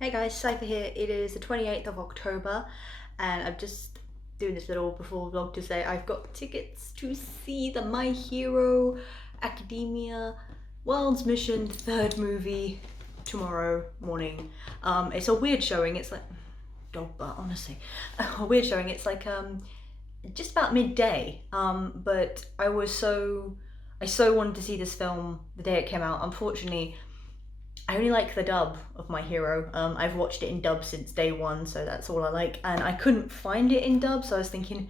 Hey guys, Cypher here. It is the 28th of October and I'm just doing this little before vlog to say I've got tickets to see the My Hero Academia World's Mission third movie tomorrow morning. It's a weird showing. It's like dog butt, honestly. A weird showing. It's like just about midday. But I so wanted to see this film the day it came out. Unfortunately, I only like the dub of My Hero. I've watched it in dub since day one, so that's all I like. And I couldn't find it in dub, so I was thinking,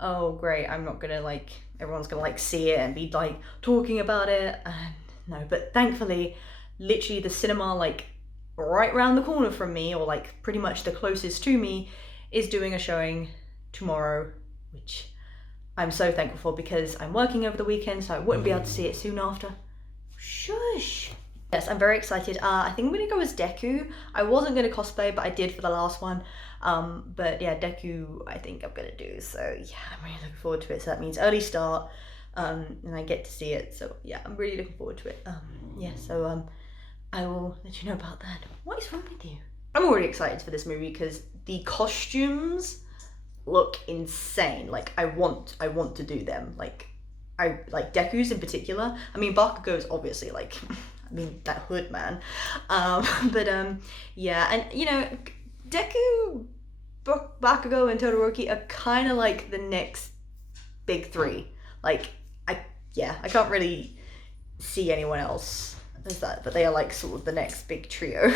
oh great, I'm not gonna everyone's gonna see it and be talking about it. And no, but thankfully, literally the cinema right around the corner from me, or pretty much the closest to me, is doing a showing tomorrow, which I'm so thankful for because I'm working over the weekend, so I wouldn't be able to see it soon after. Shush! Yes, I'm very excited. I think I'm gonna go as Deku. I wasn't gonna cosplay, but I did for the last one. But yeah, Deku I think I'm gonna do. So yeah, I'm really looking forward to it. So that means early start, and I get to see it. So yeah, I'm really looking forward to it. Yeah, so I will let you know about that. What is wrong with you? I'm already excited for this movie because the costumes look insane. I want to do them. I like Deku's in particular. I mean, Bakugo's obviously I mean, that hood man. Yeah, and you know, Deku, Bakugo, and Todoroki are kind of like the next big three. I can't really see anyone else as that, but they are sort of the next big trio.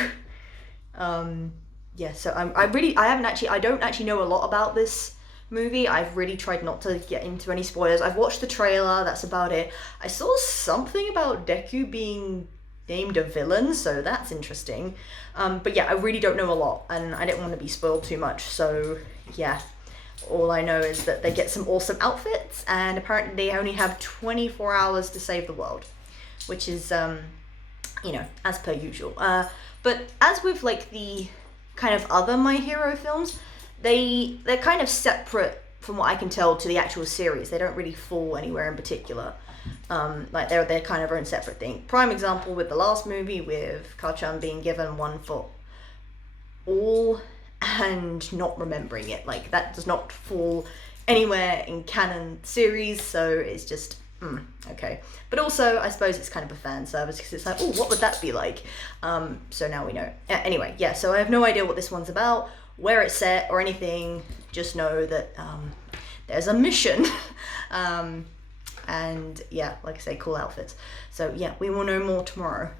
Yeah, so I don't actually know a lot about this movie. I've really tried not to get into any spoilers. I've watched the trailer, that's about it. I saw something about Deku being named a villain, so that's interesting. But yeah, I really don't know a lot and I didn't want to be spoiled too much, so yeah. All I know is that they get some awesome outfits and apparently they only have 24 hours to save the world, which is, you know, as per usual. But as with the kind of other My Hero films, they're kind of separate from what I can tell to the actual series. They don't really fall anywhere in particular. They're their kind of own separate thing. Prime example with the last movie with Kachan being given one for all and not remembering it. That does not fall anywhere in canon series, so it's just okay. But also I suppose it's kind of a fan service because it's oh, what would that be like? So now we know. Anyway, yeah, so I have no idea what this one's about, where it's set or anything. Just know that there's a mission. And yeah, like I say, cool outfits. So yeah, we will know more tomorrow.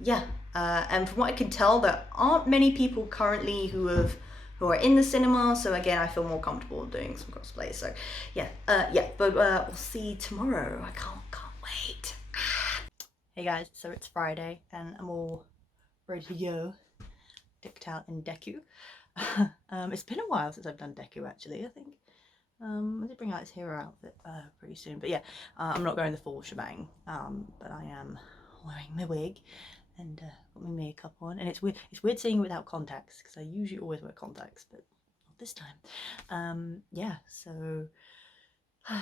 Yeah, and from what I can tell, there aren't many people currently who are in the cinema. So again, I feel more comfortable doing some cosplay. So yeah, but we'll see tomorrow. I can't wait. Hey guys, so it's Friday and I'm all ready to go. Decked out in Deku. It's been a while since I've done Deku actually, I think. I did bring out his hero outfit pretty soon, but yeah, I'm not going the full shebang, but I am wearing my wig and got my makeup on, and it's weird seeing it without contacts because I usually always wear contacts, but not this time. Yeah, so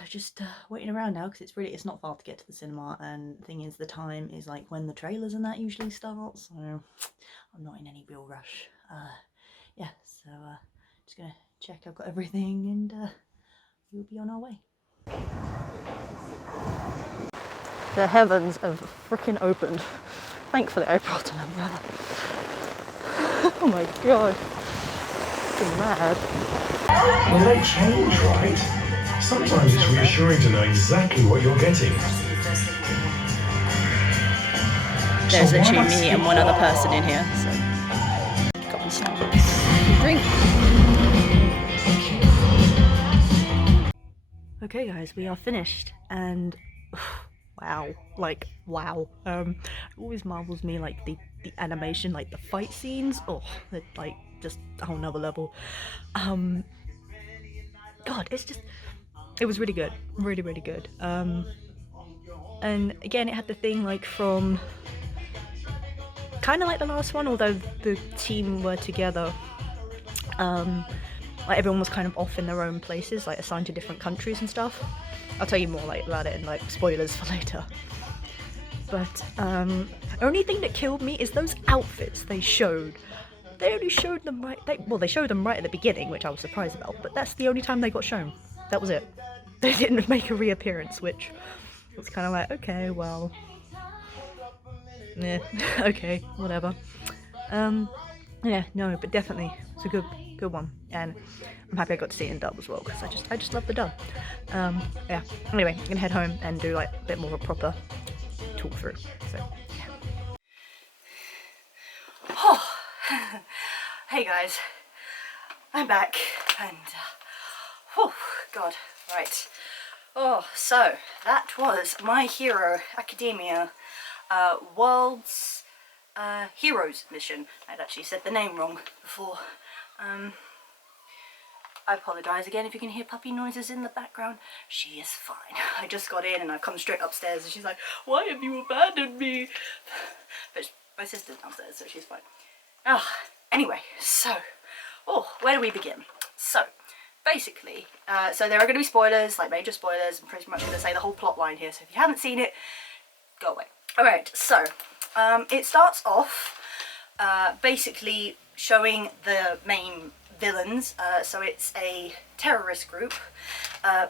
just waiting around now because it's not far to get to the cinema, and the thing is the time is when the trailers and that usually start, so I'm not in any real rush. Yeah, so just gonna check I've got everything and we'll be on our way. The heavens have freaking opened. Thankfully I brought an umbrella. Oh my god. It's mad. Well, they change, right? Sometimes it's reassuring to know exactly what you're getting. There's literally me and one other person in here, so got me some drink. Okay guys, we are finished and wow, wow. It always marvels me the animation, the fight scenes, oh, they're just a whole nother level. God, it was really good, really good. And again, it had the thing from kind of like the last one, although the team were together. Everyone was kind of off in their own places, assigned to different countries and stuff. I'll tell you more about it in spoilers for later. But Only thing that killed me is those outfits they showed. They only showed them right. They showed them right at the beginning, which I was surprised about. But that's the only time they got shown. That was it. They didn't make a reappearance, which was kind of like, okay, well, yeah, okay, whatever. Yeah, no, but definitely it's a good one, and I'm happy I got to see it in dub as well because I just love the dub. Yeah. Anyway, I'm gonna head home and do like a bit more of a proper talk through. So. Oh, hey guys, I'm back, and oh god, right. Oh, so that was My Hero Academia World's Heroes mission. I'd actually said the name wrong before. I apologise again if you can hear puppy noises in the background. She is fine. I just got in and I've come straight upstairs and she's like, why have you abandoned me? But my sister's downstairs, so she's fine. Oh, anyway, so, where do we begin? So, basically, so there are going to be spoilers, like major spoilers. I'm pretty much going to say the whole plot line here, so if you haven't seen it, go away. Alright, so, it starts off basically showing the main villains. So it's a terrorist group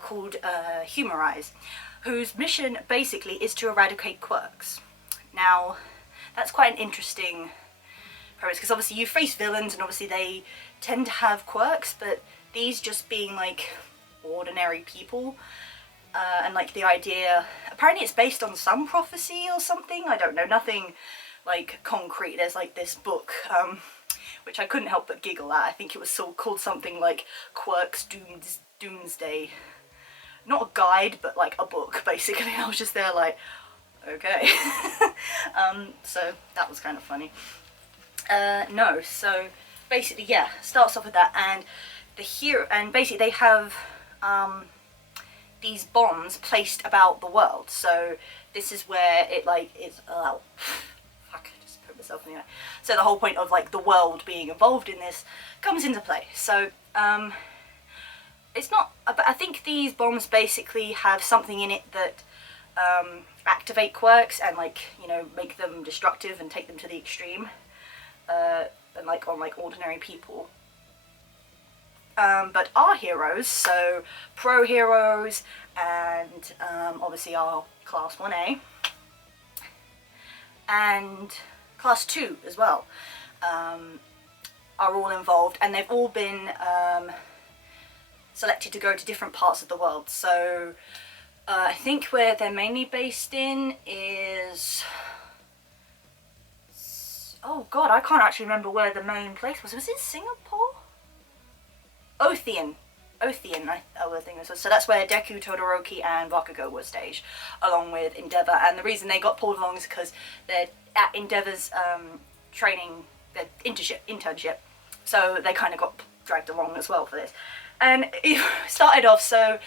called Humorize, whose mission basically is to eradicate quirks. Now, that's quite an interesting premise, because obviously you face villains and obviously they tend to have quirks, but these just being like ordinary people. And like the idea, apparently it's based on some prophecy or something, I don't know, nothing like concrete. There's like this book, which I couldn't help but giggle at. I think it was called something like Quirk's Doomsday. Not a guide, but like a book, basically. I was just there like, okay. So that was kind of funny. No, so basically, yeah, starts off with that, and the hero, and basically they have these bombs placed about the world. So this is where it like is, fuck, I just put myself in the eye. So the whole point of like the world being involved in this comes into play. So it's not, but I think these bombs basically have something in it that activate quirks and like, you know, make them destructive and take them to the extreme, and like on like ordinary people. But our heroes, so pro heroes and obviously our class 1A and class 2 as well, are all involved, and they've all been selected to go to different parts of the world. So I think where they're mainly based in is, oh god, I can't actually remember where the main place was. Was it Singapore? Othean, I think this was. So that's where Deku, Todoroki and Bakugo were staged, along with Endeavour. And the reason they got pulled along is because they're at Endeavour's training, their internship. So they kind of got dragged along as well for this. And it started off, so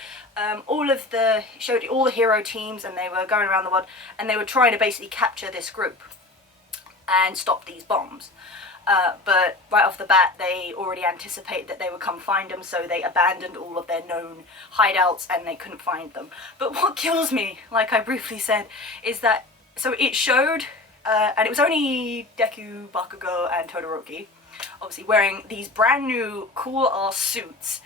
showed all the hero teams, and they were going around the world, and they were trying to basically capture this group and stop these bombs. But right off the bat, they already anticipated that they would come find them, so they abandoned all of their known hideouts and they couldn't find them. But what kills me, like I briefly said, is that, so it showed, and it was only Deku, Bakugo and Todoroki, obviously wearing these brand new cool ass suits.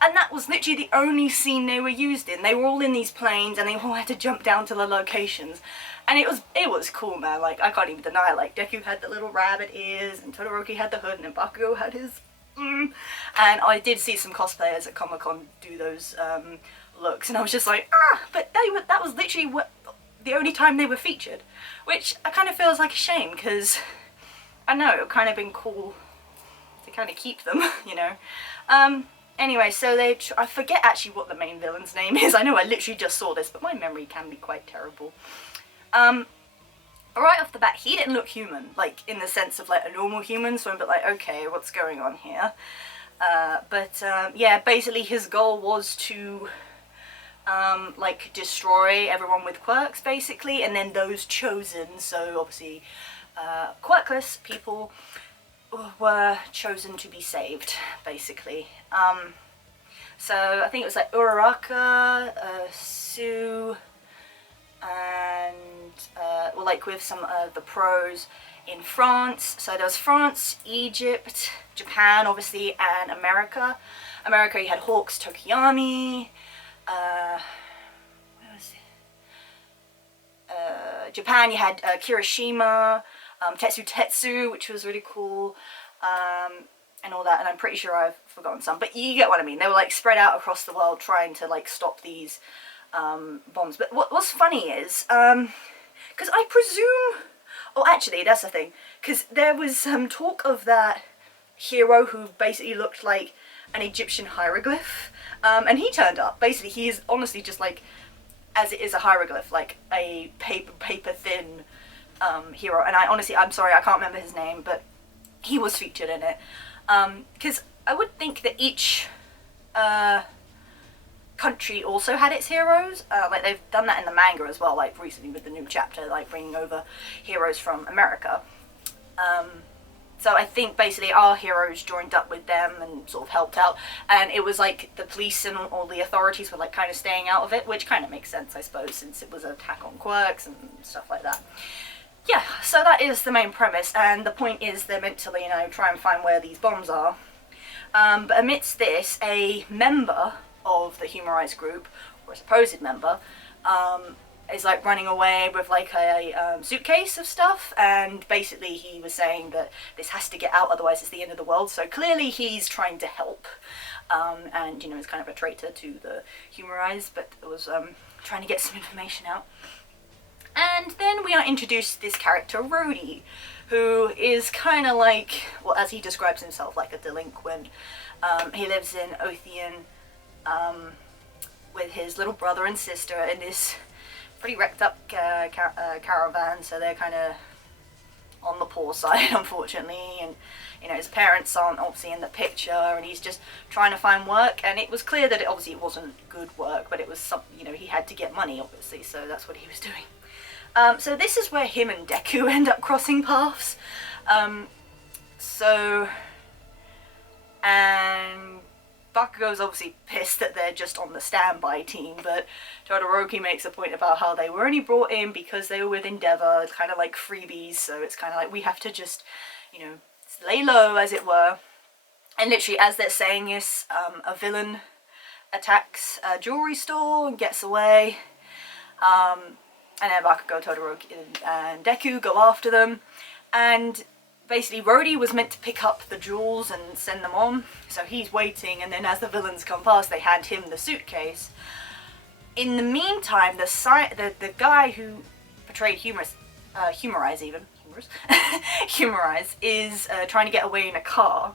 And that was literally the only scene they were used in. They were all in these planes and they all had to jump down to the locations. And it was cool, man. Like, I can't even deny it. Like, Deku had the little rabbit ears, and Todoroki had the hood, and then Bakugo had his And I did see some cosplayers at Comic-Con do those looks, and I was just like, but that was literally the only time they were featured. Which I kind of feels like a shame, because I know it would kind of been cool to kind of keep them, you know. Anyway, so I forget actually what the main villain's name is. I know I literally just saw this, but my memory can be quite terrible. Right off the bat, he didn't look human, like in the sense of like a normal human, so I'm a bit like, okay, what's going on here? Yeah, basically his goal was to like destroy everyone with quirks, basically, and then those chosen, so obviously quirkless people were chosen to be saved, basically. So I think it was like Uraraka, Sue, and well, like with some of the pros in France. So there was France, Egypt, Japan, obviously, and America. America, you had Hawks Tokiyami. Where was it? Japan, you had Kirishima, Tetsu, which was really cool, and all that. And I'm pretty sure I've forgotten some, but you get what I mean. They were like spread out across the world trying to like stop these bombs. But what's funny is, because I presume, oh, actually, that's the thing, because there was some talk of that hero who basically looked like an Egyptian hieroglyph, and he turned up. Basically, he is honestly just like, as it is a hieroglyph, like a paper thin hero. And I'm sorry, I can't remember his name, but he was featured in it. Because I would think that each country also had its heroes. Like they've done that in the manga as well, like recently with the new chapter, like bringing over heroes from America. So I think basically our heroes joined up with them and sort of helped out, and it was like the police and all the authorities were like kind of staying out of it, which kind of makes sense, I suppose, since it was an attack on quirks and stuff like that. Yeah, so that is the main premise, and the point is they're meant to, you know, try and find where these bombs are. But amidst this, a member of the humorized group, or a supposed member, is like running away with like a suitcase of stuff, and basically he was saying that this has to get out, otherwise it's the end of the world. So clearly he's trying to help, and you know, it's kind of a traitor to the humorized, but it was trying to get some information out. And then we are introduced to this character, Rhodey, who is kind of like, well, as he describes himself, like a delinquent. He lives in Othian with his little brother and sister in this pretty wrecked up caravan, so they're kind of on the poor side, unfortunately. And you know, his parents aren't obviously in the picture, and he's just trying to find work. And it was clear that obviously it wasn't good work, but it was some, you know, he had to get money, obviously, so that's what he was doing. So this is where him and Deku end up crossing paths. And Bakugo's obviously pissed that they're just on the standby team, but Todoroki makes a point about how they were only brought in because they were with Endeavor, kind of like freebies, so it's kind of like we have to just, you know, lay low, as it were. And literally, as they're saying this, a villain attacks a jewelry store and gets away. And then Bakugo, Todoroki, and Deku go after them. And basically, Rhodey was meant to pick up the jewels and send them on. So he's waiting, and then as the villains come past, they hand him the suitcase. In the meantime, the guy who portrayed Humorize is trying to get away in a car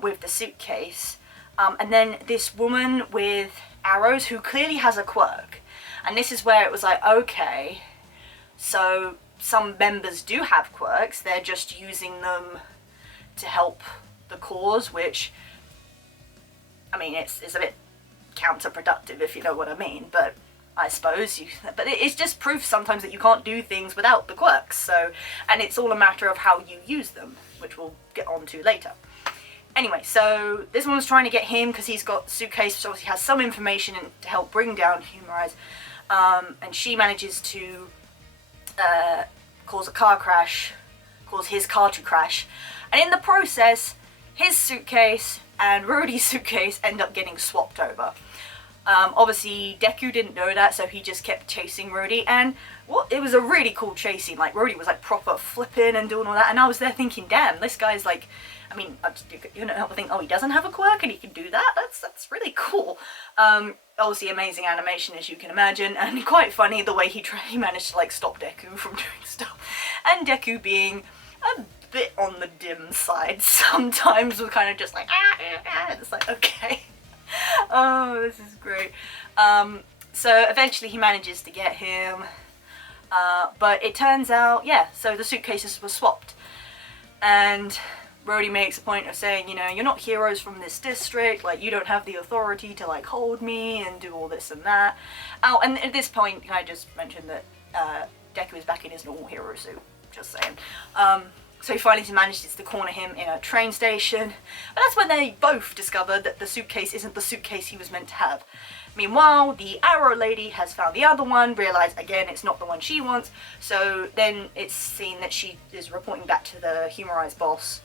with the suitcase. And then this woman with arrows, who clearly has a quirk. And this is where it was like, okay, so some members do have quirks, they're just using them to help the cause, which, I mean, it's a bit counterproductive, if you know what I mean, but I suppose but it's just proof sometimes that you can't do things without the quirks, so, and it's all a matter of how you use them, which we'll get on to later. Anyway, so this one's trying to get him because he's got suitcase, which obviously has some information to help bring down Humorize. And she manages to cause his car to crash, and in the process his suitcase and Rhodey's suitcase end up getting swapped over. Obviously Deku didn't know that, so he just kept chasing Rhodey, and it was a really cool chase scene. Like Rhodey was like proper flipping and doing all that, and I was there thinking, damn, this guy's like, I mean, you know, I think, oh, he doesn't have a quirk and he can do that? That's really cool. Obviously amazing animation, as you can imagine, and quite funny the way he managed to like stop Deku from doing stuff. And Deku being a bit on the dim side sometimes, was kind of just like, it's like, okay. Oh, this is great. So eventually he manages to get him, but it turns out, yeah, so the suitcases were swapped. And Rhodey makes a point of saying, you know, you're not heroes from this district, like, you don't have the authority to, like, hold me and do all this and that. Oh, and at this point, I just mentioned that Deku is back in his normal hero suit, just saying. So he finally manages to corner him in a train station. But that's when they both discover that the suitcase isn't the suitcase he was meant to have. Meanwhile, the arrow lady has found the other one, realised again it's not the one she wants, so then it's seen that she is reporting back to the humorized boss.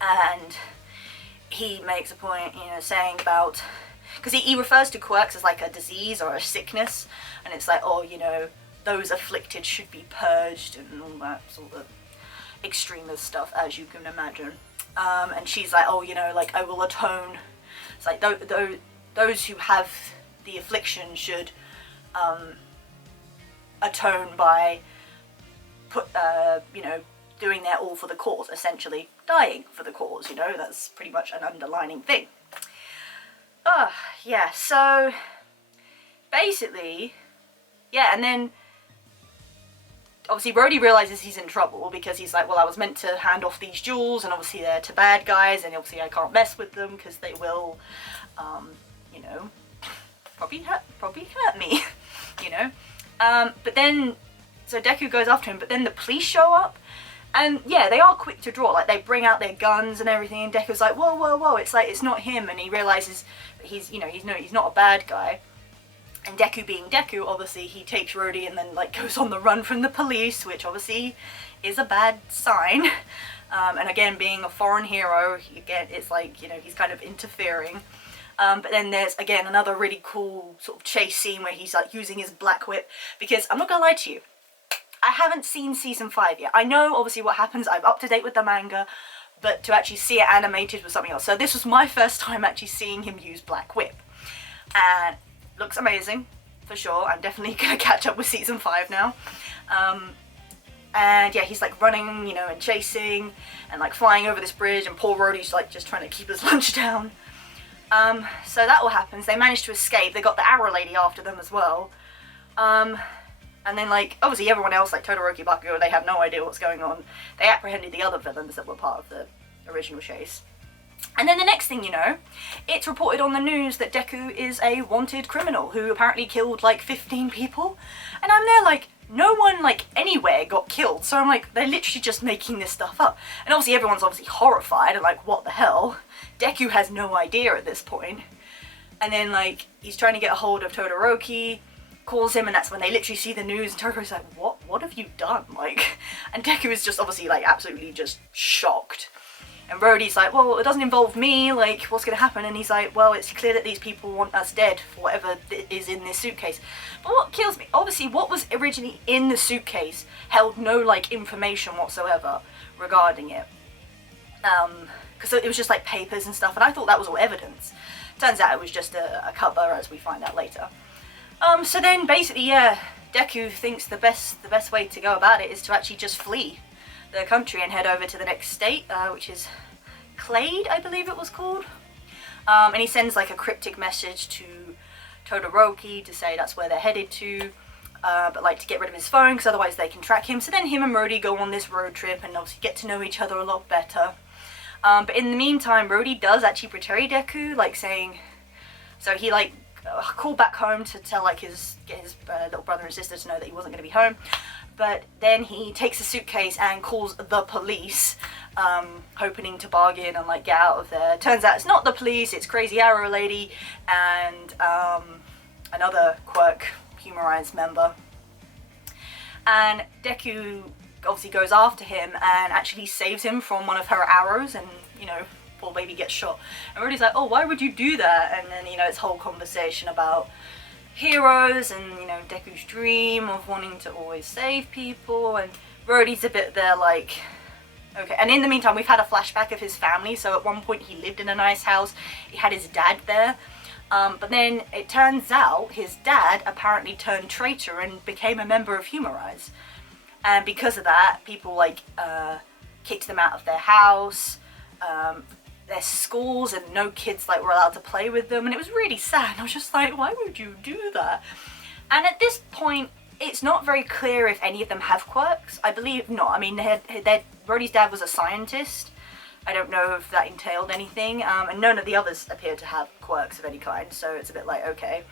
And he makes a point, you know, saying about, because he refers to quirks as like a disease or a sickness, and it's like, oh, you know, those afflicted should be purged and all that sort of extremist stuff, as you can imagine. And she's like, oh, you know, like, I will atone. It's like, those who have the affliction should atone by you know, doing their all for the cause, essentially dying for the cause, you know, that's pretty much an underlining thing. Yeah, so basically, yeah, and then obviously Rhodey realises he's in trouble because he's like, well, I was meant to hand off these jewels, and obviously they're to bad guys, and obviously I can't mess with them because they will, you know, probably hurt me, you know. But then, so Deku goes after him, but then the police show up, and yeah, they are quick to draw. Like, they bring out their guns and everything, and Deku's like, whoa, whoa, whoa, it's like, it's not him, and he realises that he's, you know, he's not a bad guy. And Deku being Deku, obviously he takes Rhodey and then like goes on the run from the police, which obviously is a bad sign. And again, being a foreign hero, again, it's like, you know, he's kind of interfering. But then there's, again, another really cool sort of chase scene where he's like using his black whip, because I'm not gonna lie to you, I haven't seen season 5 yet. I know obviously what happens, I'm up to date with the manga, but to actually see it animated was something else. So this was my first time actually seeing him use black whip. And looks amazing, for sure. I'm definitely gonna catch up with season 5 now. And yeah, he's like running, you know, and chasing, and like flying over this bridge, and poor Rhodey's like just trying to keep his lunch down. So that all happens. They manage to escape. They got the arrow lady after them as well. And then like, obviously everyone else, like Todoroki, Bakugo, they have no idea what's going on. They apprehended the other villains that were part of the original chase. And then the next thing you know, it's reported on the news that Deku is a wanted criminal who apparently killed like 15 people. And I'm there like, no one like anywhere got killed. So I'm like, they're literally just making this stuff up. And obviously everyone's obviously horrified and like, what the hell? Deku has no idea at this point. And then like, he's trying to get a hold of Todoroki, calls him, and that's when they literally see the news, and Todoroki's like, what have you done? Like, and Deku is just obviously like absolutely just shocked. And Rhodey's like, well, it doesn't involve me, like, what's going to happen? And he's like, well, it's clear that these people want us dead for whatever is in this suitcase. But what kills me, obviously, what was originally in the suitcase held no, like, information whatsoever regarding it. Because it was just, like, papers and stuff, and I thought that was all evidence. Turns out it was just a cover, as we find out later. So then, basically, yeah, Deku thinks the best way to go about it is to actually just flee the country and head over to the next state, which is Clade, I believe it was called. And he sends like a cryptic message to Todoroki to say that's where they're headed to, but like to get rid of his phone because otherwise they can track him. So then him and Rhodey go on this road trip and obviously get to know each other a lot better. But in the meantime, Rhodey does actually betray Deku, like saying, so he like called back home to tell like get his little brother and sister to know that he wasn't going to be home. But then he takes a suitcase and calls the police, hoping to bargain and like get out of there. Turns out it's not the police, it's Crazy Arrow Lady and another quirk humorized member. And Deku obviously goes after him and actually saves him from one of her arrows, and you know, poor baby gets shot. And Rhodey's like, oh, why would you do that? And then, you know, it's whole conversation about heroes and, you know, Deku's dream of wanting to always save people, and Rhodey's a bit there like, okay. And in the meantime, we've had a flashback of his family. So at one point he lived in a nice house, he had his dad there, but then it turns out his dad apparently turned traitor and became a member of Humorize, and because of that, people like kicked them out of their house, their schools, and no kids like were allowed to play with them, and it was really sad. I was just like, why would you do that? And at this point, it's not very clear if any of them have quirks. I believe not. I mean, Rhodey's dad was a scientist. I don't know if that entailed anything, and none of the others appear to have quirks of any kind, so it's a bit like, okay.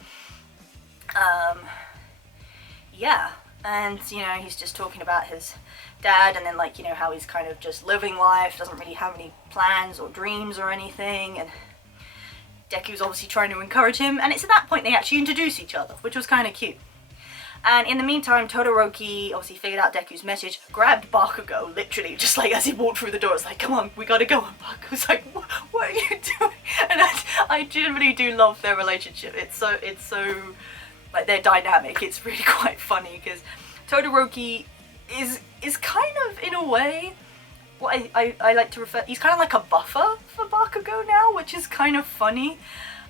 Yeah, and you know, he's just talking about his dad, and then like, you know, how he's kind of just living life, doesn't really have any plans or dreams or anything, and Deku's obviously trying to encourage him, and it's at that point they actually introduce each other, which was kind of cute. And in the meantime, Todoroki obviously figured out Deku's message, grabbed Bakugo, literally, just like as he walked through the door, it's like, come on, we gotta go. And Bakugo's like, what are you doing? And I genuinely do love their relationship. It's so, like, their dynamic. It's really quite funny, because Todoroki is kind of, in a way, what I like to refer, he's kind of like a buffer for Bakugo now, which is kind of funny.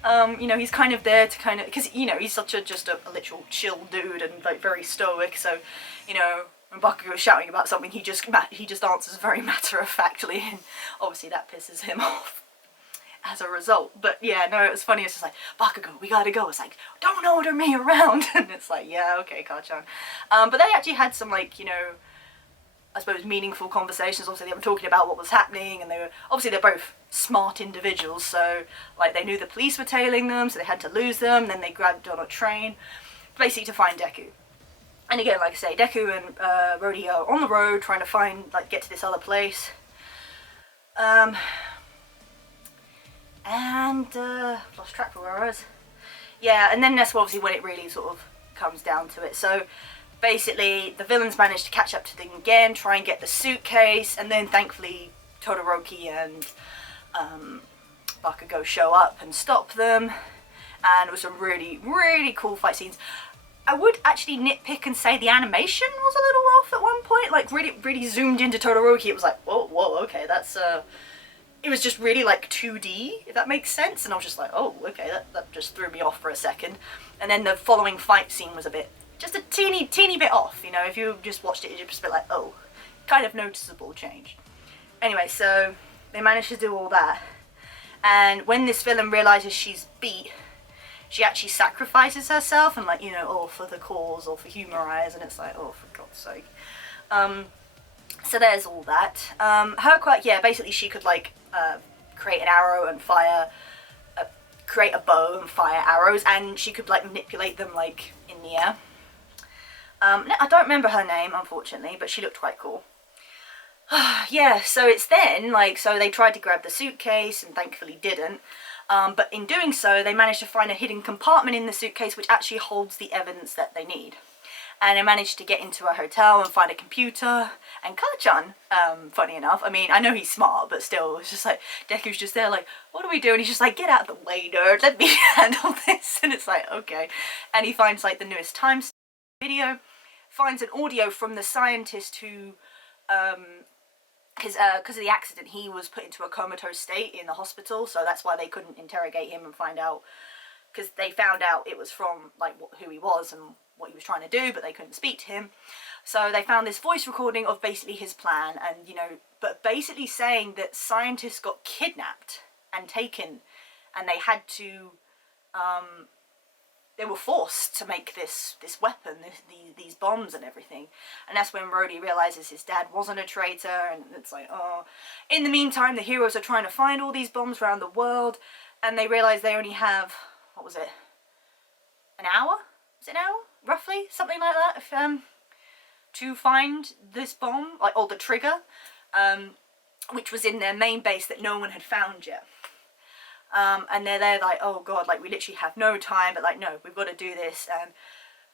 You know, he's kind of there to kind of, because, you know, he's such just a literal chill dude and like very stoic, so, you know, when Bakugo's shouting about something, he just answers very matter-of-factly, and obviously that pisses him off as a result. But yeah, no, it was funny. It's just like, Bakugo, we gotta go. It's like, don't order me around. And it's like, yeah, okay, Kachan. But they actually had some, like, you know, I suppose meaningful conversations. Obviously they were talking about what was happening, and they're both smart individuals, so like they knew the police were tailing them, so they had to lose them. Then they grabbed on a train basically to find Deku. And again, like I say, Deku and Rhodey are on the road trying to find, like, get to this other place. Lost track of where I was. Yeah, and then that's obviously when it really sort of comes down to it. So basically the villains manage to catch up to them again, try and get the suitcase, and then thankfully Todoroki and Bakugo show up and stop them, and it was some really, really cool fight scenes. I would actually nitpick and say the animation was a little off at one point, like really zoomed into Todoroki. It was like, whoa, okay, that's it was just really like 2D, if that makes sense, and I was just like, oh, okay, that just threw me off for a second. And then the following fight scene was just a teeny bit off, you know. If you just watched it, you'd just be like, oh, kind of noticeable change. Anyway, so they managed to do all that, and when this villain realizes she's beat, she actually sacrifices herself, and, like, you know, oh, for the cause, or for Humor Eyes, and it's like, oh, for God's sake. So there's all that. Her quirk, yeah, basically she could, like, create an arrow and fire, create a bow and fire arrows, and she could, like, manipulate them, like, in the air. I don't remember her name, unfortunately, but she looked quite cool. Yeah, so it's then, like, so they tried to grab the suitcase and thankfully didn't. But in doing so, they managed to find a hidden compartment in the suitcase which actually holds the evidence that they need. And they managed to get into a hotel and find a computer. And Kachan, funny enough, I mean, I know he's smart, but still, it's just like, Deku's just there like, what do we do? And he's just like, get out of the way, nerd, let me handle this. And it's like, okay. And he finds, like, the newest timestamp video, finds an audio from the scientist who, because of the accident, he was put into a comatose state in the hospital, so that's why they couldn't interrogate him and find out, because they found out it was from, like, who he was and what he was trying to do, but they couldn't speak to him. So they found this voice recording of basically his plan, and, you know, but basically saying that scientists got kidnapped and taken, and they had to, they were forced to make this weapon, these bombs and everything. And that's when Rhodey realizes his dad wasn't a traitor, and it's like, oh. In the meantime, the heroes are trying to find all these bombs around the world, and they realize they only have, what was it, an hour? Was it an hour? Roughly? Something like that, if, to find this bomb, like, or the trigger, which was in their main base that no one had found yet. And they're there like, oh god, like, we literally have no time, but, like, no, we've got to do this. And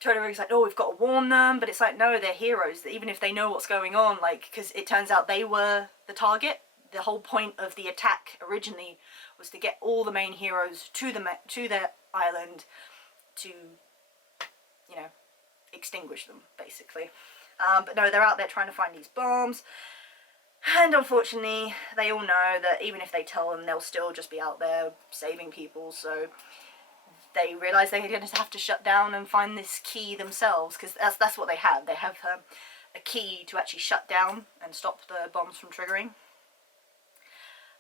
Todoroki's like, oh, we've got to warn them, but it's like, no, they're heroes, even if they know what's going on, like, because it turns out they were the target. The whole point of the attack originally was to get all the main heroes to their island to, you know, extinguish them, basically. But no, they're out there trying to find these bombs. And unfortunately, they all know that even if they tell them, they'll still just be out there saving people, so they realise they're going to have to shut down and find this key themselves, because that's what they have. They have a key to actually shut down and stop the bombs from triggering.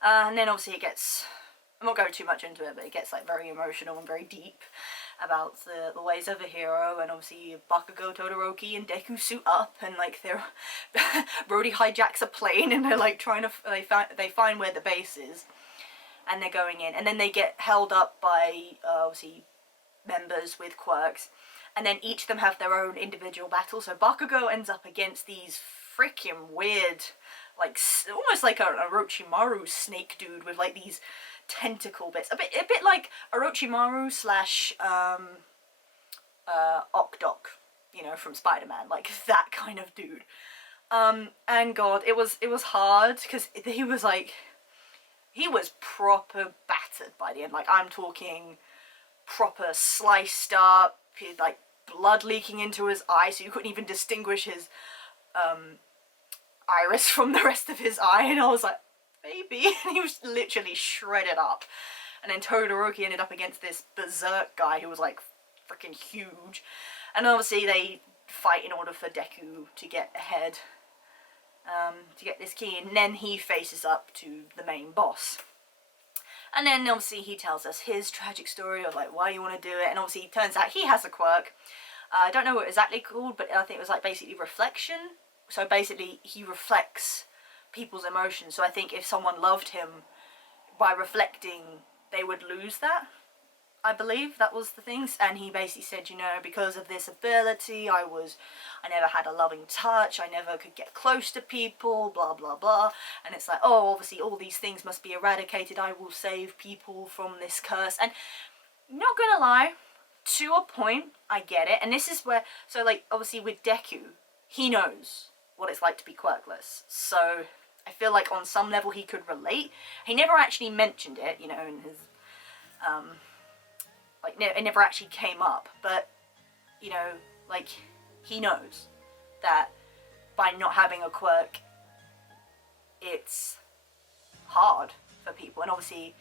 And then obviously it gets, I'm not going too much into it, but it gets, like, very emotional and very deep about the ways of a hero, and obviously Bakugo, Todoroki, and Deku suit up, and, like, they're Rhodey hijacks a plane, and they're, like, trying to, they find where the base is, and they're going in, and then they get held up by, obviously, members with quirks, and then each of them have their own individual battle. So Bakugo ends up against these freaking weird, like almost like a Orochimaru snake dude with like these tentacle bits, a bit like Orochimaru slash Okdok, you know, from Spider-Man, like that kind of dude. And God, it was hard because he was proper battered by the end. Like, I'm talking proper sliced up, like blood leaking into his eye, so you couldn't even distinguish his iris from the rest of his eye. And I was like, baby, and he was literally shredded up. And then Todoroki ended up against this berserk guy who was like freaking huge. And obviously they fight in order for Deku to get ahead, to get this key, and then he faces up to the main boss. And then obviously he tells us his tragic story of like why you want to do it, and obviously it turns out he has a quirk. I don't know what it's exactly called, but I think it was like basically reflection. So basically he reflects people's emotions. So I think if someone loved him, by reflecting, they would lose that. I believe that was the things. And he basically said, you know, because of this ability, I never had a loving touch, I never could get close to people, blah blah blah. And it's like, oh, obviously all these things must be eradicated, I will save people from this curse. And not gonna lie, to a point, I get it. And this is where, so like obviously with Deku, he knows what it's like to be quirkless, so I feel like on some level he could relate. He never actually mentioned it, you know, in his like, it never actually came up, but, you know, like, he knows that by not having a quirk, it's hard for people, and obviously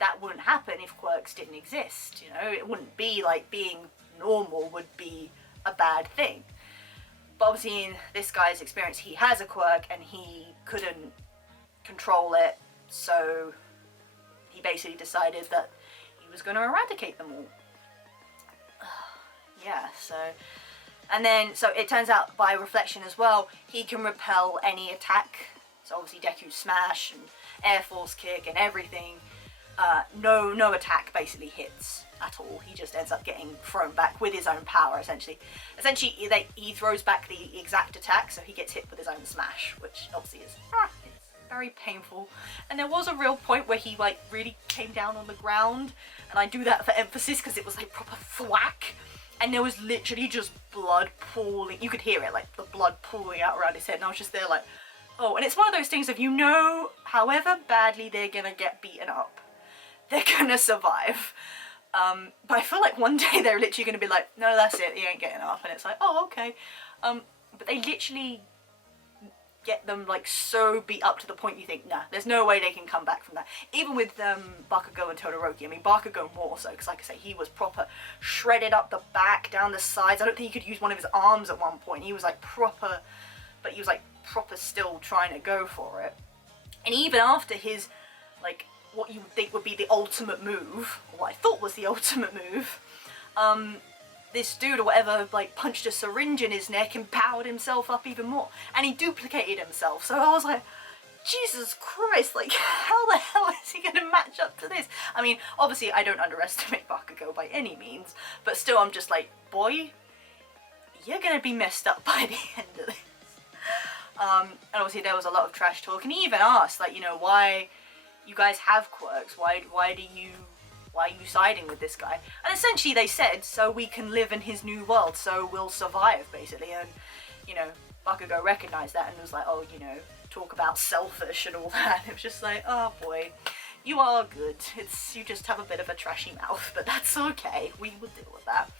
that wouldn't happen if quirks didn't exist, you know. It wouldn't be like being normal would be a bad thing. But obviously in this guy's experience, he has a quirk and he couldn't control it, so he basically decided that he was going to eradicate them all. Yeah, so... And then, so it turns out by reflection as well, he can repel any attack. So obviously Deku's smash and Air Force kick and everything. No attack basically hits at all. He just ends up getting thrown back with his own power, essentially. Essentially, he throws back the exact attack, so he gets hit with his own smash, which obviously is it's very painful. And there was a real point where he like really came down on the ground, and I do that for emphasis because it was like proper thwack, and there was literally just blood pooling. You could hear it, like the blood pooling out around his head, and I was just there like, oh. And it's one of those things of, you know, however badly they're gonna get beaten up, they're gonna survive. But I feel like one day they're literally gonna be like, no, that's it, you ain't getting up, and it's like, oh, okay. But they literally get them like so beat up to the point you think, nah, there's no way they can come back from that. Even with Bakugo and Todoroki, I mean Bakugo more so, because like I say, he was proper shredded up the back, down the sides. I don't think he could use one of his arms at one point. He was like proper, but he was like proper still trying to go for it. And even after his, like, what you would think would be the ultimate move, or what I thought was the ultimate move, this dude or whatever like punched a syringe in his neck and powered himself up even more, and he duplicated himself. So I was like, Jesus Christ, like how the hell is he gonna match up to this? I mean, obviously I don't underestimate Bakugo by any means, but still I'm just like, boy, you're gonna be messed up by the end of this. And obviously there was a lot of trash talk, and he even asked, like, you know, why you guys have quirks, why are you siding with this guy? And essentially they said, so we can live in his new world, so we'll survive, basically. And, you know, Bakugo recognized that and was like, oh, you know, talk about selfish and all that. It was just like, oh boy, you are good. You just have a bit of a trashy mouth, but that's okay. We will deal with that.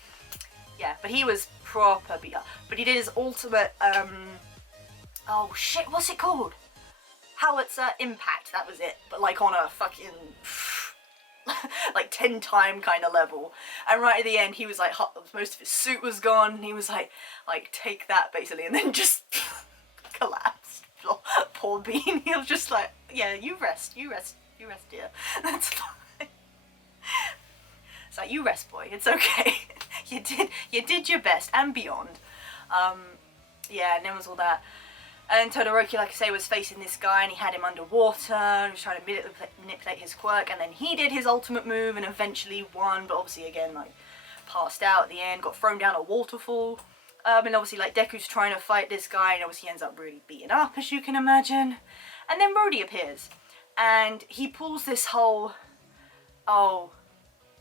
Yeah, but he was proper beat up. But he did his ultimate, oh shit, what's it called? Howitzer Impact, that was it. But like on a fucking... like 10-time kind of level. And right at the end he was like, most of his suit was gone, and he was like take that basically, and then just collapsed. Poor Bean. He was just like, yeah, you rest dear, that's fine. It's like, you rest boy, it's okay. you did your best and beyond. Yeah, and then was all that. And Todoroki, like I say, was facing this guy, and he had him underwater, and he was trying to manipulate his quirk, and then he did his ultimate move and eventually won, but obviously again, like, passed out at the end, got thrown down a waterfall. And obviously, like, Deku's trying to fight this guy, and obviously he ends up really beaten up, as you can imagine. And then Rhodey appears, and he pulls this whole, oh,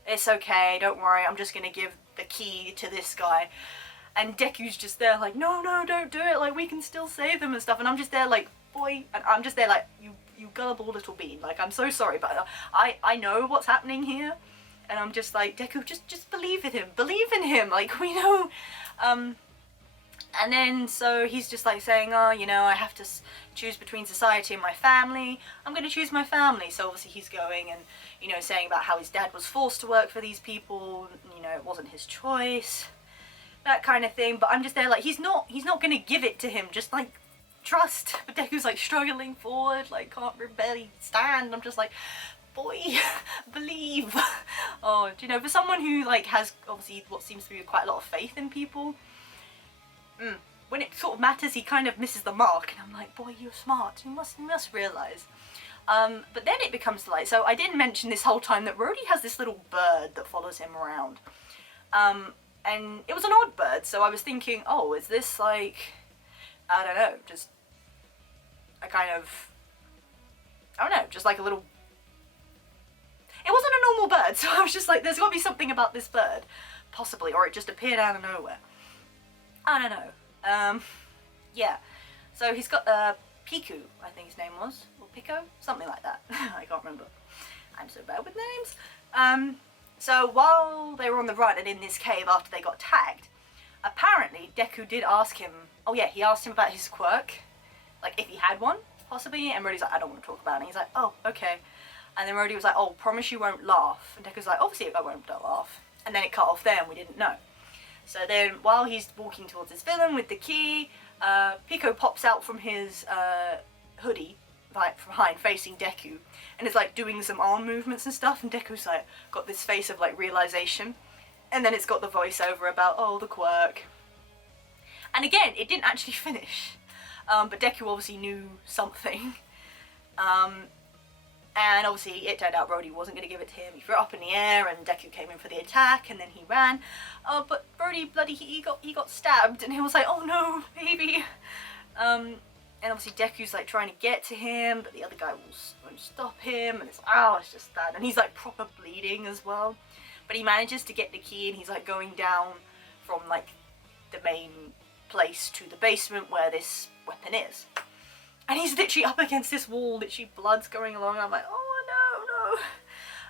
it's okay, don't worry, I'm just gonna give the key to this guy. And Deku's just there like, no, don't do it, like, we can still save them and stuff. And I'm just there like, boy, and I'm just there like, you gullible little bean, like, I'm so sorry, but I know what's happening here. And I'm just like, Deku, just believe in him, like, we know. And then, so he's just like saying, oh, you know, I have to choose between society and my family. I'm going to choose my family. So obviously he's going and, you know, saying about how his dad was forced to work for these people. You know, it wasn't his choice. That kind of thing. But I'm just there like, he's not going to give it to him. Just like, trust. But Deku's like struggling forward, like can't barely stand. I'm just like, boy, believe. Oh, do you know, for someone who like has obviously what seems to be quite a lot of faith in people, when it sort of matters, he kind of misses the mark, and I'm like, boy, you're smart, you must realise. But then it becomes to light. So I didn't mention this whole time that Rhodey has this little bird that follows him around. And it was an odd bird, so I was thinking, oh, is this like, I don't know, just a kind of, I don't know, just like a little, it wasn't a normal bird, so I was just like, there's got to be something about this bird, possibly, or it just appeared out of nowhere. I don't know. Yeah. So he's got Piku, I think his name was, or Pico, something like that. I can't remember. I'm so bad with names. So while they were on the run and in this cave after they got tagged, apparently Deku did ask him. Oh yeah, he asked him about his quirk, like if he had one, possibly. And Rhodey's like, I don't want to talk about it. And he's like, oh, okay. And then Rhodey was like, oh, promise you won't laugh. And Deku's like, obviously I won't laugh. And then it cut off there, and we didn't know. So then, while he's walking towards his villain with the key, Pico pops out from his hoodie, like from behind, facing Deku, and is like doing some arm movements and stuff. And Deku's like got this face of like realization, and then it's got the voiceover about, oh, the quirk. And again, it didn't actually finish, but Deku obviously knew something. And obviously it turned out Rhodey wasn't going to give it to him. He threw it up in the air and Deku came in for the attack, and then he ran. But Rhodey, bloody, he got stabbed, and he was like, oh no, baby. And obviously Deku's like trying to get to him, but the other guy won't stop him, and it's just that. And he's like proper bleeding as well. But he manages to get the key, and he's like going down from like the main place to the basement where this weapon is. And he's literally up against this wall, literally blood's going along, and I'm like, oh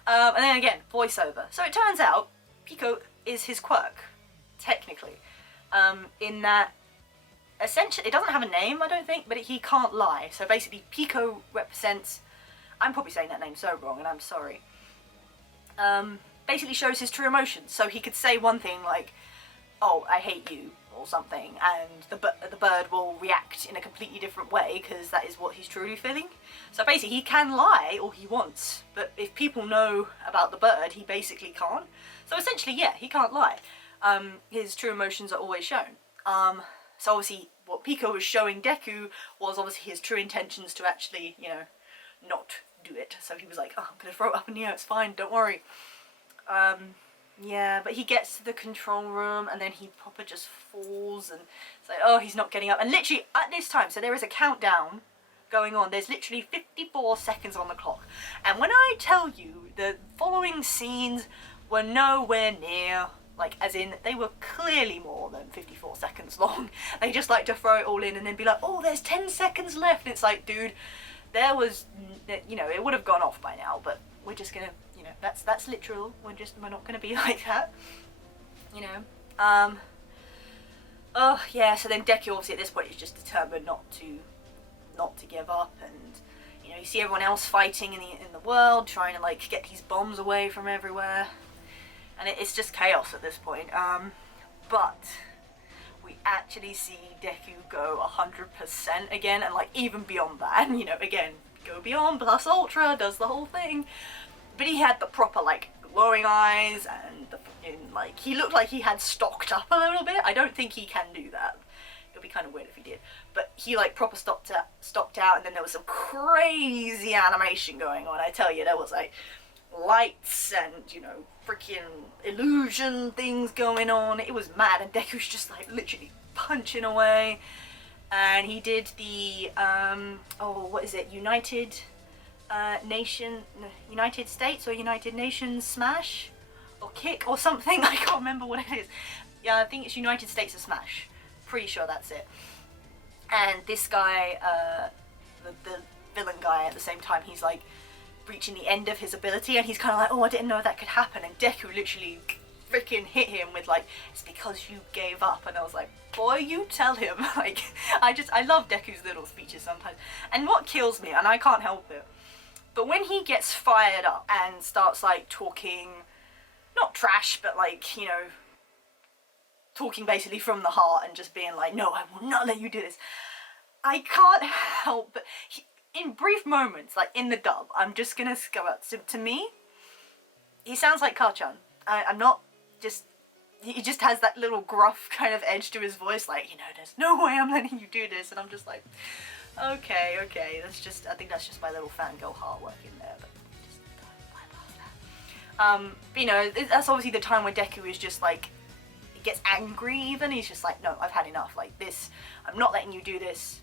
no. And then again, voiceover. So it turns out, Pico is his quirk, technically. In that, essentially, it doesn't have a name, I don't think, but he can't lie. So basically, Pico represents, I'm probably saying that name so wrong, and I'm sorry. Basically shows his true emotions. So he could say one thing like, oh, I hate you, or something, and the bird will react in a completely different way because that is what he's truly feeling. So basically he can lie all he wants, but if people know about the bird, he basically can't. So essentially, yeah, he can't lie. His true emotions are always shown. So obviously what Pico was showing Deku was obviously his true intentions to actually, you know, not do it. So he was like, oh, I'm gonna throw it up in the air, it's fine, don't worry. Yeah, but he gets to the control room and then he proper just falls, and it's like, oh, he's not getting up. And literally at this time, so there is a countdown going on, there's literally 54 seconds on the clock. And when I tell you the following scenes were nowhere near, like, as in, they were clearly more than 54 seconds long. They just like to throw it all in and then be like, oh, there's 10 seconds left. And it's like, dude, there was, you know, it would have gone off by now, but we're just gonna, you know, that's literal. We're not gonna be like that, you know. Oh yeah. So then Deku obviously at this point is just determined not to give up, and you know, you see everyone else fighting in the world, trying to like get these bombs away from everywhere, and it's just chaos at this point. But we actually see Deku go 100% again, and like even beyond that, and you know, again, go beyond plus ultra, does the whole thing. But he had the proper like glowing eyes, and the fucking, like, he looked like he had stocked up a little bit. I don't think he can do that. It would be kind of weird if he did. But he like proper stocked out, and then there was some crazy animation going on. I tell you, there was like lights and, you know, freaking illusion things going on. It was mad, and Deku's just like literally punching away. And he did the what is it, United States or United Nations smash or kick or something. I can't remember what it is. Yeah, I think it's United States of smash, pretty sure that's it. And this guy, the villain guy, at the same time, he's like reaching the end of his ability, and he's kind of like, oh, I didn't know that could happen. And Deku literally freaking hit him with like, it's because you gave up. And I was like, boy, you tell him. Like, I love Deku's little speeches sometimes. And what kills me, and I can't help it, but when he gets fired up and starts like talking, not trash, but like, you know, talking basically from the heart and just being like, no, I will not let you do this, I can't help but, in brief moments, like in the dub, I'm just gonna go out, to me, he sounds like Ka-chan. I'm not just, he just has that little gruff kind of edge to his voice, like, you know, there's no way I'm letting you do this, and I'm just like, okay, that's just, I think that's just my little fangirl heart working there, but just bypass that. But you know, that's obviously the time where Deku is just like, he gets angry even, he's just like, no, I've had enough, like this, I'm not letting you do this,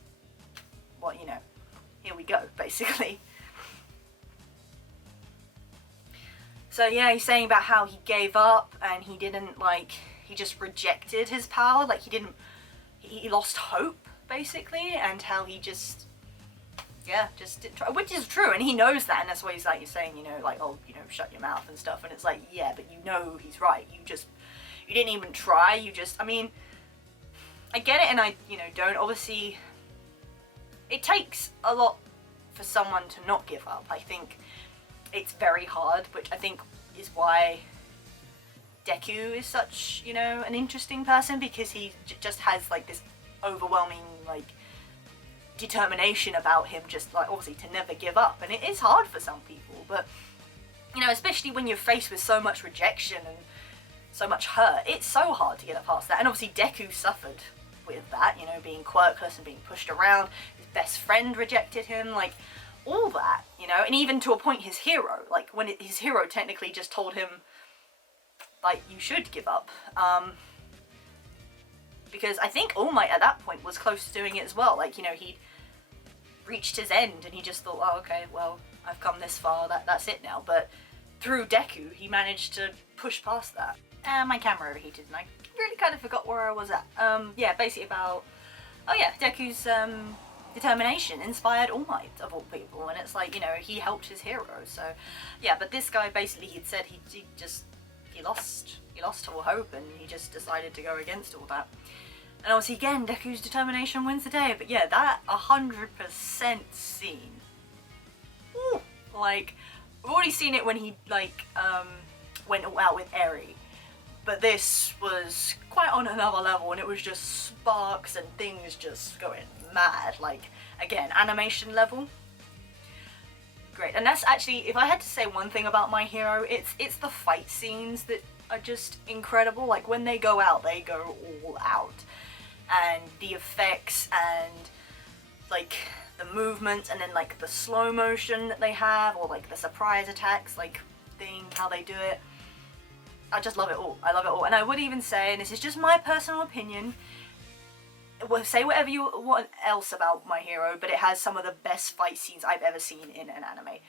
well, you know, here we go, basically. So yeah, he's saying about how he gave up and he didn't like, he just rejected his power, like he lost hope, basically, and how he just, yeah, just didn't try, which is true, and he knows that, and that's why he's like, you're saying, you know, like, oh, you know, shut your mouth and stuff, and it's like, yeah, but you know he's right, you didn't even try, you just, I mean, I get it, and I, you know, don't, obviously, it takes a lot for someone to not give up. I think it's very hard, which I think is why Deku is such, you know, an interesting person, because he just has like this overwhelming like determination about him, just like obviously to never give up, and it is hard for some people, but you know, especially when you're faced with so much rejection and so much hurt, it's so hard to get past that. And obviously Deku suffered with that, you know, being quirkless and being pushed around, his best friend rejected him, like all that, you know, and even to a point his hero, like when his hero technically just told him like, you should give up, because I think All Might at that point was close to doing it as well, like, you know, he'd reached his end and he just thought, oh, okay, well, I've come this far, that's it now, but through Deku he managed to push past that. And my camera overheated and I really kind of forgot where I was at. Yeah, basically about, oh yeah, Deku's determination inspired All Might, of all people, and it's like, you know, he helped his hero, so yeah, but this guy basically, he'd said he lost all hope, and he just decided to go against all that. And obviously again, Deku's determination wins the day, but yeah, that 100% scene, ooh, like, I've already seen it when he like went all out with Eri, but this was quite on another level, and it was just sparks and things just going mad, like, again, animation level, great. And that's actually, if I had to say one thing about My Hero, it's the fight scenes that are just incredible. Like, when they go out, they go all out, and the effects and like the movements, and then like the slow motion that they have, or like the surprise attacks, like thing, how they do it, I just love it all. I love it all. And I would even say, and this is just my personal opinion, well, say whatever you want else about My Hero, but it has some of the best fight scenes I've ever seen in an anime.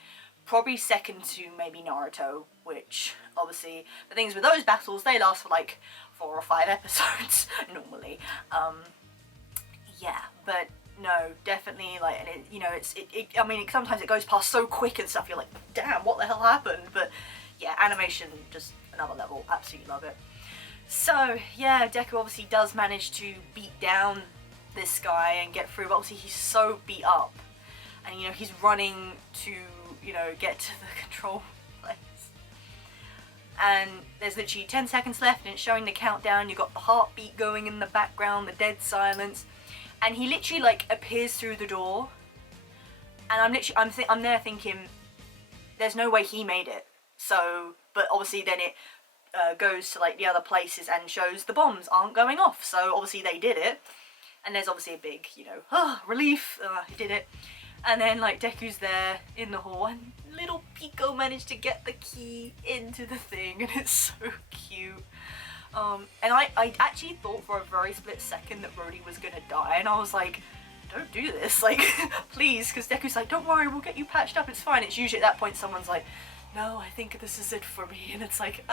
Probably second to maybe Naruto, which obviously the things with those battles, they last for like 4 or 5 episodes normally. Yeah, but no, definitely, like, and it, you know, I mean, sometimes it goes past so quick and stuff, you're like, damn, what the hell happened? But yeah, animation, just another level, absolutely love it. So yeah, Deku obviously does manage to beat down this guy and get through, but obviously he's so beat up, and you know, he's running to, you know, get to the control place, and there's literally 10 seconds left, and it's showing the countdown. You've got the heartbeat going in the background, the dead silence, and he literally like appears through the door, and I'm there thinking, there's no way he made it. So, but obviously then it goes to like the other places and shows the bombs aren't going off, so obviously they did it, and there's obviously a big, you know, relief, he did it. And then like Deku's there in the hall, and little Pico managed to get the key into the thing, and it's so cute. And I actually thought for a very split second that Rhodey was gonna die, and I was like, don't do this, like, please, because Deku's like, don't worry, we'll get you patched up, it's fine. It's usually at that point someone's like, no, I think this is it for me, and it's like,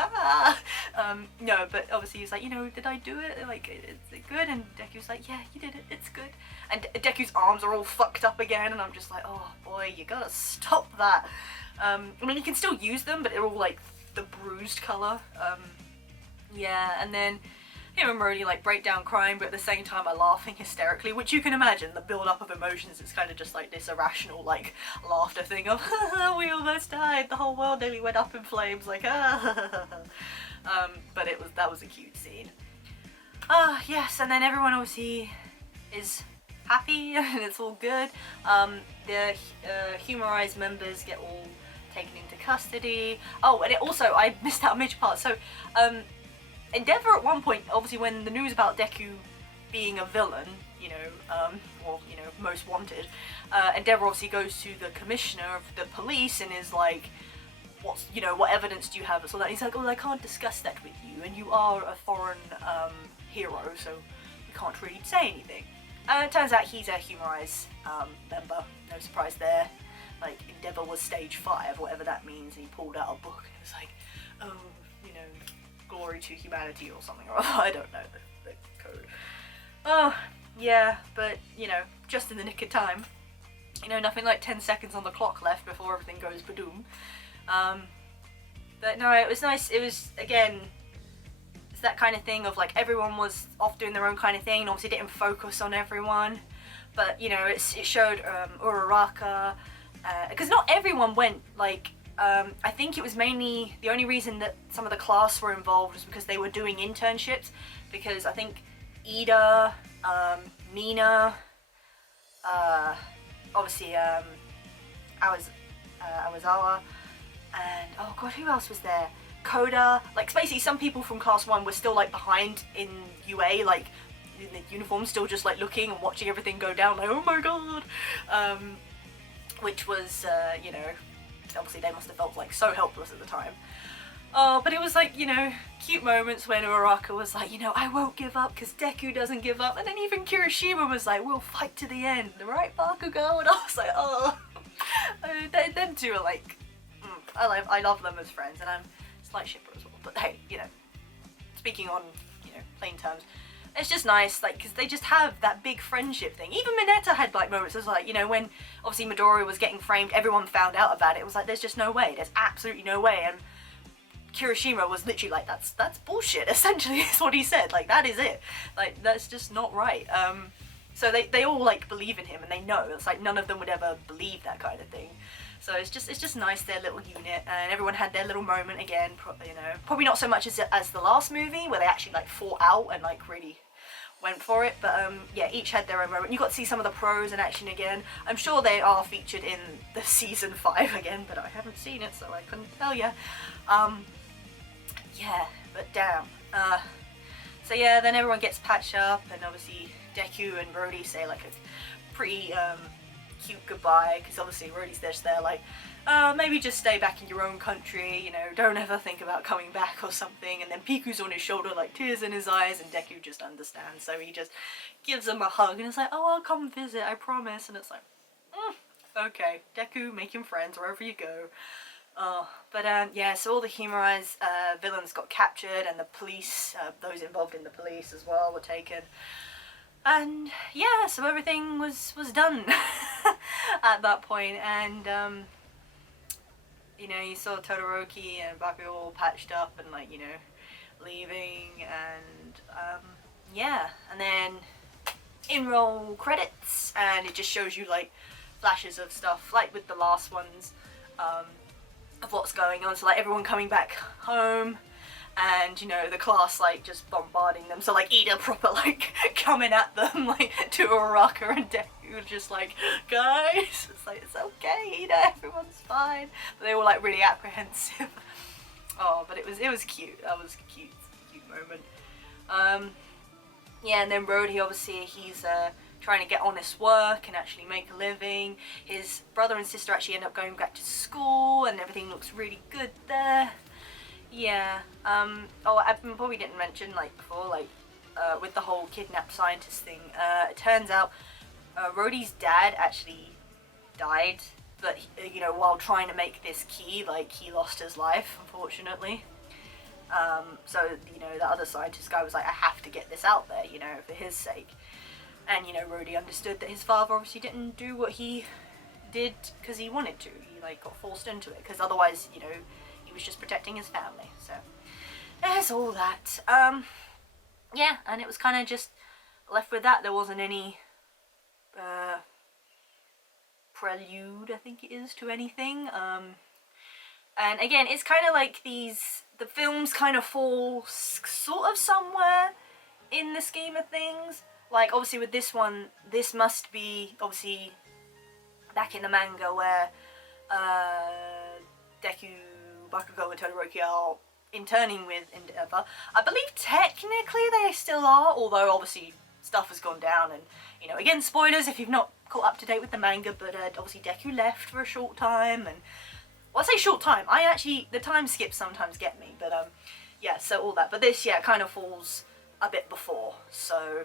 no, but obviously he's like, you know, did I do it? Like, is it good? And Deku's like, yeah, you did it, it's good. And Deku's arms are all fucked up again, and I'm just like, oh boy, you gotta stop that. I mean, you can still use them, but they're all like the bruised colour. Yeah, and then him and Rhodey like break down crying, but at the same time are laughing hysterically, which you can imagine, the build-up of emotions, it's kind of just like this irrational like laughter thing of we almost died, the whole world nearly went up in flames, like but that was a cute scene. Yes, and then everyone obviously is happy and it's all good. The humorized members get all taken into custody. Oh, and it also, I missed out a major part, so Endeavour at one point, obviously when the news about Deku being a villain, you know, or, you know, most wanted, Endeavour obviously goes to the commissioner of the police and is like, what's, you know, what evidence do you have? So that he's like, well, I can't discuss that with you, and you are a foreign hero, so we can't really say anything. And it turns out he's a humorized member, no surprise there. Like, Endeavour was stage 5, whatever that means, and he pulled out a book and it was like, oh, you know, glory to humanity or something, or I don't know the code. Oh, yeah, but, you know, just in the nick of time. You know, nothing like 10 seconds on the clock left before everything goes badoom. But no, it was nice. It was, again, it's that kind of thing of like everyone was off doing their own kind of thing, and obviously didn't focus on everyone. But, you know, it showed Uraraka, because not everyone went, like, I think it was mainly, the only reason that some of the class were involved was because they were doing internships, because I think Ida, Mina, obviously Awazawa, and oh god, who else was there? Koda, like basically some people from class 1 were still like behind in UA, like in the uniform, still just like looking and watching everything go down, like oh my god, which was, you know, obviously they must have felt like so helpless at the time. But it was like, you know, cute moments when Uraraka was like, you know, I won't give up because Deku doesn't give up, and then even Kirishima was like, we'll fight to the end, right Bakugo? And I was like, oh, them two are like, I love them as friends, and I'm a slight shipper as well, but hey, you know, speaking on, you know, plain terms, it's just nice, like, because they just have that big friendship thing. Even Mineta had, like, moments, it was like, you know, when, obviously, Midoriya was getting framed, everyone found out about it, it was like, there's just no way, there's absolutely no way, and Kirishima was literally like, that's bullshit, essentially, is what he said, like, that is it, like, that's just not right. So they all, like, believe in him, and they know, it's like, none of them would ever believe that kind of thing. So it's just nice, their little unit, and everyone had their little moment again, you know, probably not so much as the last movie, where they actually, like, fought out and, like, really went for it, but yeah, each had their own moment. You got to see some of the pros in action again. I'm sure they are featured in the season 5 again, but I haven't seen it, so I couldn't tell ya. Yeah, but damn. So yeah, then everyone gets patched up, and obviously Deku and Rhodey say like a pretty cute goodbye, because obviously Rhodey's just there like, maybe just stay back in your own country, you know, don't ever think about coming back or something. And then Piku's on his shoulder, like tears in his eyes, and Deku just understands, so he just gives him a hug and it's like, oh, I'll come visit, I promise. And it's like, okay, Deku making friends wherever you go. But yeah, so all the humorized villains got captured, and the police, those involved in the police as well, were taken. And yeah, so everything was done at that point, and you know, you saw Todoroki and Bakugo all patched up and like, you know, leaving, and yeah, and then in-roll credits, and it just shows you like flashes of stuff, like with the last ones, of what's going on, so like everyone coming back home, and you know, the class like just bombarding them, so like Ida proper like coming at them like to Uraraka and Deku, just like, guys, it's like, it's okay Ida, everyone's fine, but they were like really apprehensive. Oh, but it was cute, that was a cute moment. Yeah, and then Rhodey, obviously he's trying to get honest work and actually make a living. His brother and sister actually end up going back to school and everything looks really good there. Yeah. Oh, I probably didn't mention, like, before, like, with the whole kidnapped scientist thing, it turns out Rhodey's dad actually died, but, you know, while trying to make this key, like, he lost his life, unfortunately. So, you know, the other scientist guy was like, I have to get this out there, you know, for his sake. And, you know, Rhodey understood that his father obviously didn't do what he did because he wanted to. He, like, got forced into it, because otherwise, you know, he was just protecting his family. So, there's all that. Yeah, and it was kind of just left with that. There wasn't any prelude, I think it is, to anything. And again, it's kind of like the films kind of fall sort of somewhere in the scheme of things. Like, obviously with this one, this must be, obviously, back in the manga where Deku, Bakugo and Todoroki are interning with Endeavor. I believe technically they still are, although obviously stuff has gone down, and, you know, again, spoilers if you've not caught up to date with the manga, but obviously Deku left for a short time, and, well, I say short time, the time skips sometimes get me, but, yeah, so all that. But this, yeah, kind of falls a bit before, so,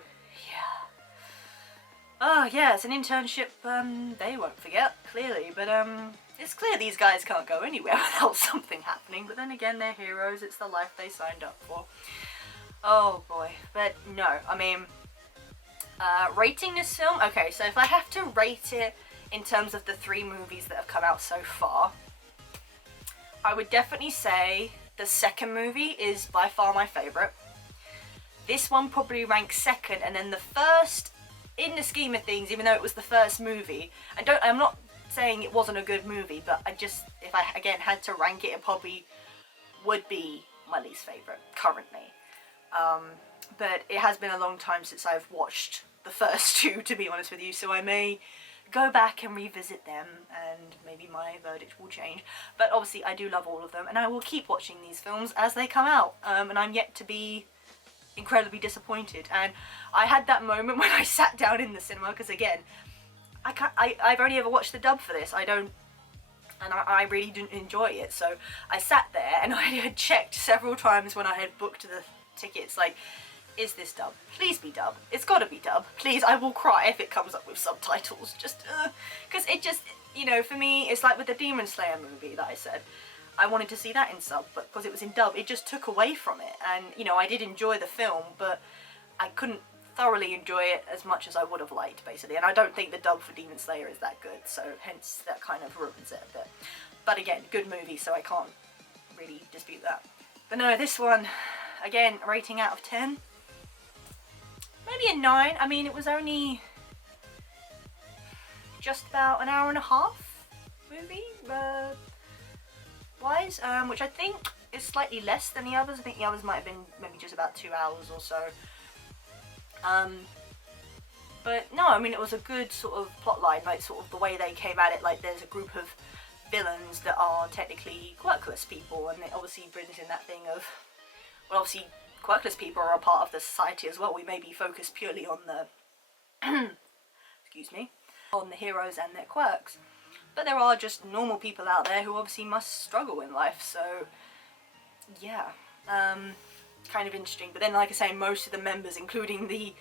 yeah. Oh, yeah, it's an internship, they won't forget, clearly, but, it's clear these guys can't go anywhere without something happening, but then again, they're heroes, it's the life they signed up for. Oh boy, but no, I mean, rating this film, okay, so if I have to rate it in terms of the 3 movies that have come out so far, I would definitely say the second movie is by far my favourite. This one probably ranks second, and then the first, in the scheme of things, even though it was the first movie, I'm not saying it wasn't a good movie, but if I again had to rank it, it probably would be my least favourite currently. But it has been a long time since I've watched the first 2, to be honest with you, so I may go back and revisit them and maybe my verdict will change. But obviously I do love all of them, and I will keep watching these films as they come out, and I'm yet to be incredibly disappointed. And I had that moment when I sat down in the cinema, because again, I've only ever watched the dub for this. I really didn't enjoy it, so I sat there and I had checked several times when I had booked the tickets, like, is this dub? Please be dub. It's gotta be dub. Please, I will cry if it comes up with subtitles. Just, because it just, you know, for me, it's like with the Demon Slayer movie that I said. I wanted to see that in sub, but because it was in dub, it just took away from it. And, you know, I did enjoy the film, but I couldn't thoroughly enjoy it as much as I would have liked, basically. And I don't think the dub for Demon Slayer is that good, so hence that kind of ruins it a bit. But again, good movie, so I can't really dispute that. But no, this one, again, rating out of 10, maybe a 9. I mean, it was only just about an hour and a half movie wise, which I think is slightly less than the others. I think the others might have been maybe just about 2 hours or so. But no, I mean, it was a good sort of plot line, like sort of the way they came at it, like there's a group of villains that are technically quirkless people, and it obviously brings in that thing of, well, obviously quirkless people are a part of the society as well. We may be focused purely on the, excuse me, on the heroes and their quirks, but there are just normal people out there who obviously must struggle in life, so yeah, kind of interesting. But then, like I say, most of the members, including the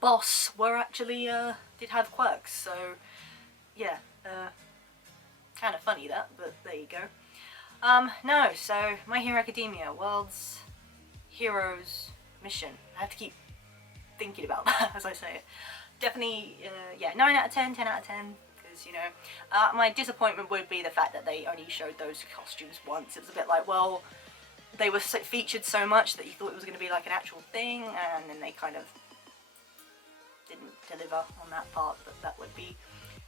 boss, were actually did have quirks, so yeah, kind of funny that, but there you go. No, so My Hero Academia, World's Heroes Mission. I have to keep thinking about that as I say it. Definitely, yeah, 9 out of 10, 10 out of 10, because, you know, my disappointment would be the fact that they only showed those costumes once. It was a bit like, well, they were featured so much that you thought it was going to be like an actual thing, and then they kind of didn't deliver on that part, but that would be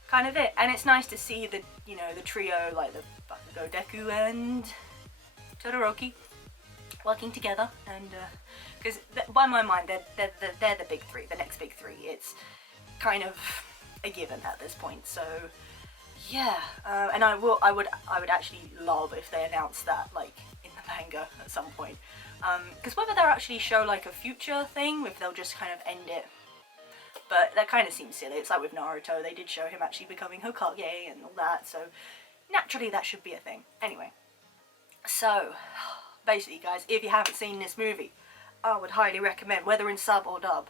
kind of it. And it's nice to see the, you know, the trio, like the Bakugo, Deku and Todoroki working together, and because by my mind they're the big 3, the next big 3. It's kind of a given at this point, so yeah. And I would actually love if they announced that, like, in the manga at some point, because whether they'll actually show like a future thing, if they'll just kind of end it But that kind of seems silly. It's like with Naruto, they did show him actually becoming Hokage and all that, so naturally that should be a thing. Anyway, so basically guys, if you haven't seen this movie, I would highly recommend, whether in sub or dub.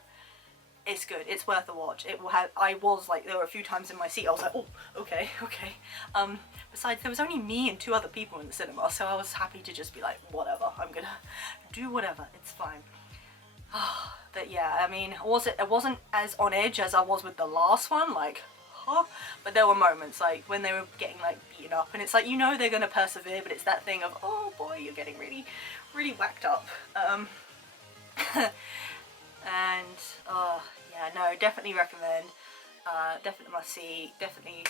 It's good. It's worth a watch. It will have. I was like, there were a few times in my seat I was like, oh, okay. Besides, there was only me and 2 other people in the cinema, so I was happy to just be like, whatever. I'm gonna do whatever. It's fine. But yeah, I mean, it wasn't as on edge as I was with the last one, like, huh? But there were moments like when they were getting like beaten up, and it's like, you know, they're gonna persevere, but it's that thing of, oh boy, you're getting really, really whacked up. And yeah, no, definitely recommend, definitely must see, definitely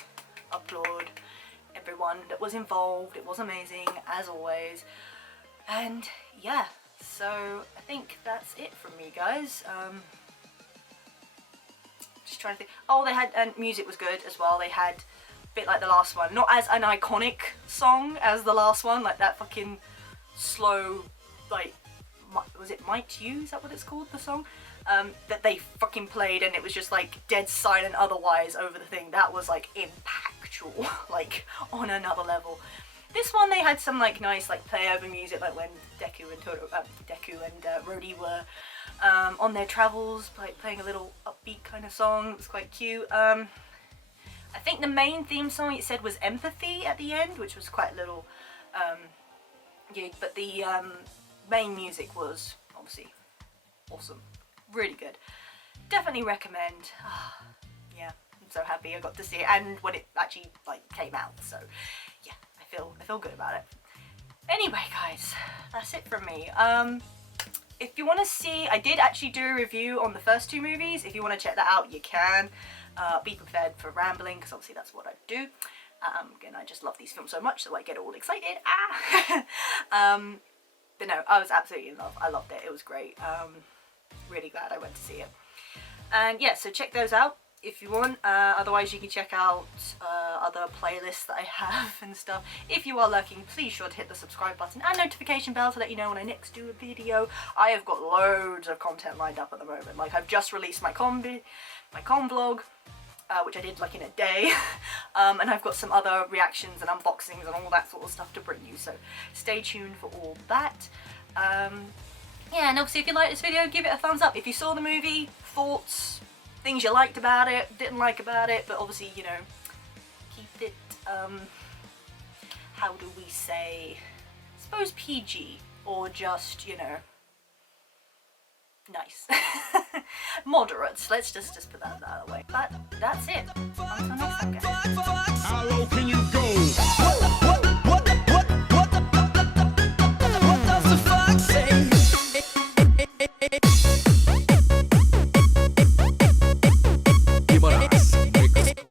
applaud everyone that was involved. It was amazing as always. And yeah, so I think that's it from me, guys. Just trying to think. Oh, they had, and music was good as well. They had a bit like the last one, not as an iconic song as the last one, like that fucking slow, like, was it Might You? Is that what it's called, the song? That they fucking played, and it was just like dead silent otherwise over the thing. That was like impactful, like on another level. This one they had some like nice like play over music, like when Deku and Rhodey were on their travels, like playing a little upbeat kind of song. It was quite cute. I think the main theme song it said was Empathy at the end, which was quite a little gig, but the main music was obviously awesome. Really good. Definitely recommend. Yeah, I'm so happy I got to see it, and when it actually like came out, so yeah, I feel good about it. Anyway guys, that's it from me. If you want to see, I did actually do a review on the first 2 movies. If you want to check that out, you can. Be prepared for rambling, because obviously that's what I do. Again, I just love these films so much, so I get all excited. But no, I was absolutely in love. I loved it. It was great. Really glad I went to see it. And yeah, so check those out if you want. Otherwise you can check out other playlists that I have and stuff. If you are lurking, please sure to hit the subscribe button and notification bell to let you know when I next do a video. I have got loads of content lined up at the moment. Like, I've just released my con vlog, which I did like in a day. And I've got some other reactions and unboxings and all that sort of stuff to bring you, so stay tuned for all that. Yeah, and obviously if you liked this video, give it a thumbs up. If you saw the movie, thoughts, things you liked about it, didn't like about it, but obviously, you know, keep it, how do we say, I suppose PG, or just, you know, nice. Moderate. Let's just put that out of the way. But that's it. Until next time, guys. How low can you go?